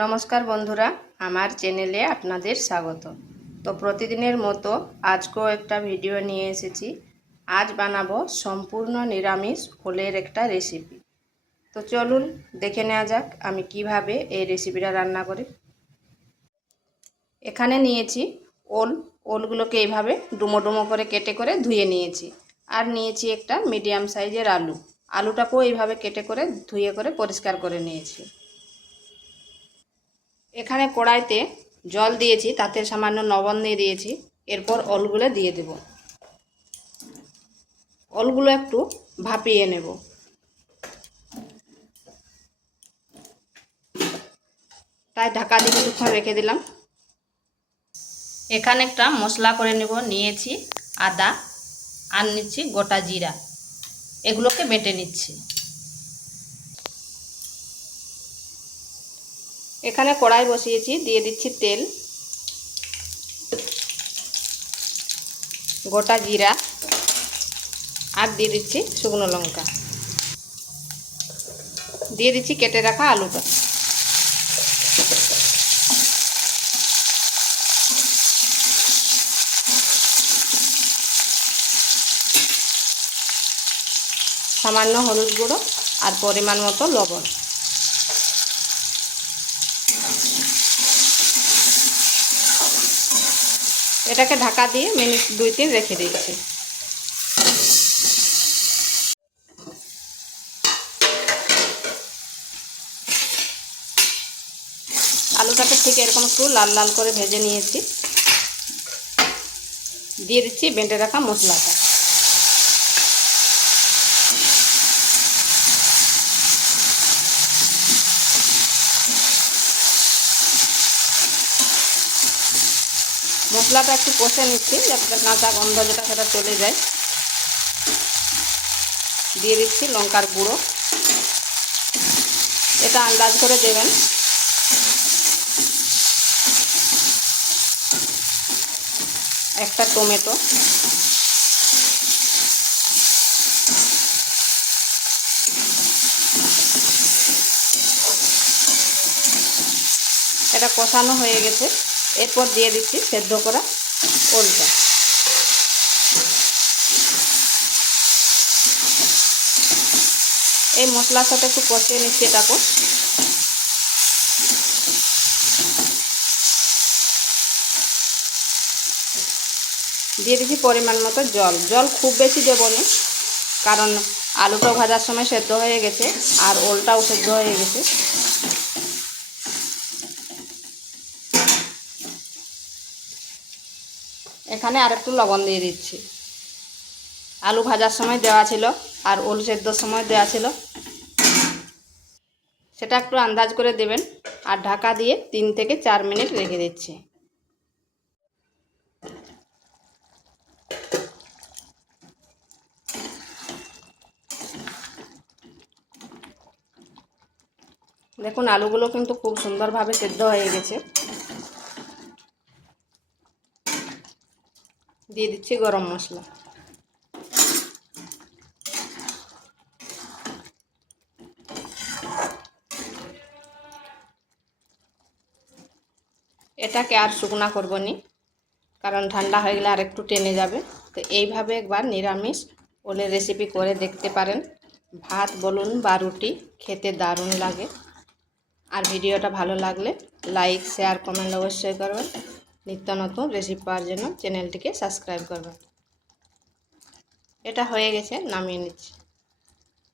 নমস্কার বন্ধুরা, আমার চ্যানেলে আপনাদের স্বাগত। তো প্রতিদিনের মতো আজকেও একটা ভিডিও নিয়ে এসেছি। আজ বানাবো সম্পূর্ণ নিরামিষ ওলের একটা রেসিপি। তো চলুন দেখে নেওয়া যাক আমি কিভাবে এই রেসিপিটা রান্না করি। এখানে নিয়েছি ওলগুলোকে এইভাবে ডুমো ডুমো করে কেটে করে ধুয়ে নিয়েছি। আর নিয়েছি একটা মিডিয়াম সাইজের আলুটাকেও এইভাবে কেটে করে ধুয়ে করে পরিষ্কার করে নিয়েছি। এখানে কড়াইতে জল দিয়েছি, তাতে সামান্য লবণ দিয়ে দিয়েছি। এরপর ওলগুলো দিয়ে দেব। ওলগুলো একটু ভাপিয়ে নেব। তাই ঢাকা দিয়ে কিছুক্ষণ রেখে দিলাম। এখানে একটা মশলা করে নেব। নিয়েছি আদা আর নিচ্ছি গোটা জিরা, এগুলোকে বেটে নিচ্ছি। এখানে কড়াই বসিয়েছি, দিয়ে দিচ্ছি তেল, গোটা জিরা আর দিয়ে দিচ্ছি শুকনো লঙ্কা, দিয়ে দিচ্ছি কেটে রাখা আলুটা। সামান্য হলুদ গুঁড়ো আর পরিমাণ মতো লবণ। এটাকে ঢাকা দিয়ে মিনিট 2-3 রেখে দিচ্ছি। আলুটাকে ঠিক এরকম একটু লাল লাল করে ভেজে নিয়েছি। দিয়ে দিচ্ছি বেটে রাখা মশলাটা। মশলাটা একটু কষে নিচ্ছি যাতে কাঁচা গন্ধ যেটা সেটা চলে যায়। দিয়ে দিচ্ছি লঙ্কার গুঁড়ো, এটা আন্দাজ করে দেবেন। একটা টমেটো, এটা কষানো হয়ে গেছে। এরপর দিয়ে দিচ্ছি সেদ্ধ করা ওলটা। এই মশলার সাথে একটু কষিয়ে নিচ্ছি এটাকে। দিয়ে দিচ্ছি পরিমাণ মতো জল খুব বেশি দেবো না, কারণ আলুটাও ভাজার সময় সেদ্ধ হয়ে গেছে আর ওলটাও সেদ্ধ হয়ে গেছে। এখানে আর একটু লবণ দিয়ে দিচ্ছি। আলু ভাজার সময় দেওয়া ছিল আর ওল সেদ্ধর সময় দেওয়া ছিল, সেটা একটু আন্দাজ করে দেবেন। আর ঢাকা দিয়ে 3 থেকে 4 মিনিট রেখে দিচ্ছি। দেখুন আলুগুলো কিন্তু খুব সুন্দরভাবে সেদ্ধ হয়ে গেছে। দিয়ে দিচ্ছি গরম মশলা। এটাকে আর শুকনা করব নি, কারণ ঠান্ডা হয়ে গেলে আর একটু টেনে যাবে। তো এইভাবে একবার নিরামিষ ওলের রেসিপি করে দেখতে পারেন। ভাত বলুন বা রুটি, খেতে দারুণ লাগে। আর ভিডিওটা ভালো লাগলে লাইক, শেয়ার, কমেন্ট অবশ্যই করবেন। নিত্য নতুন রেসিপি পাওয়ার জন্য চ্যানেলটিকে সাবস্ক্রাইব করবেন। এটা হয়ে গেছে, নামিয়ে নিচ্ছি।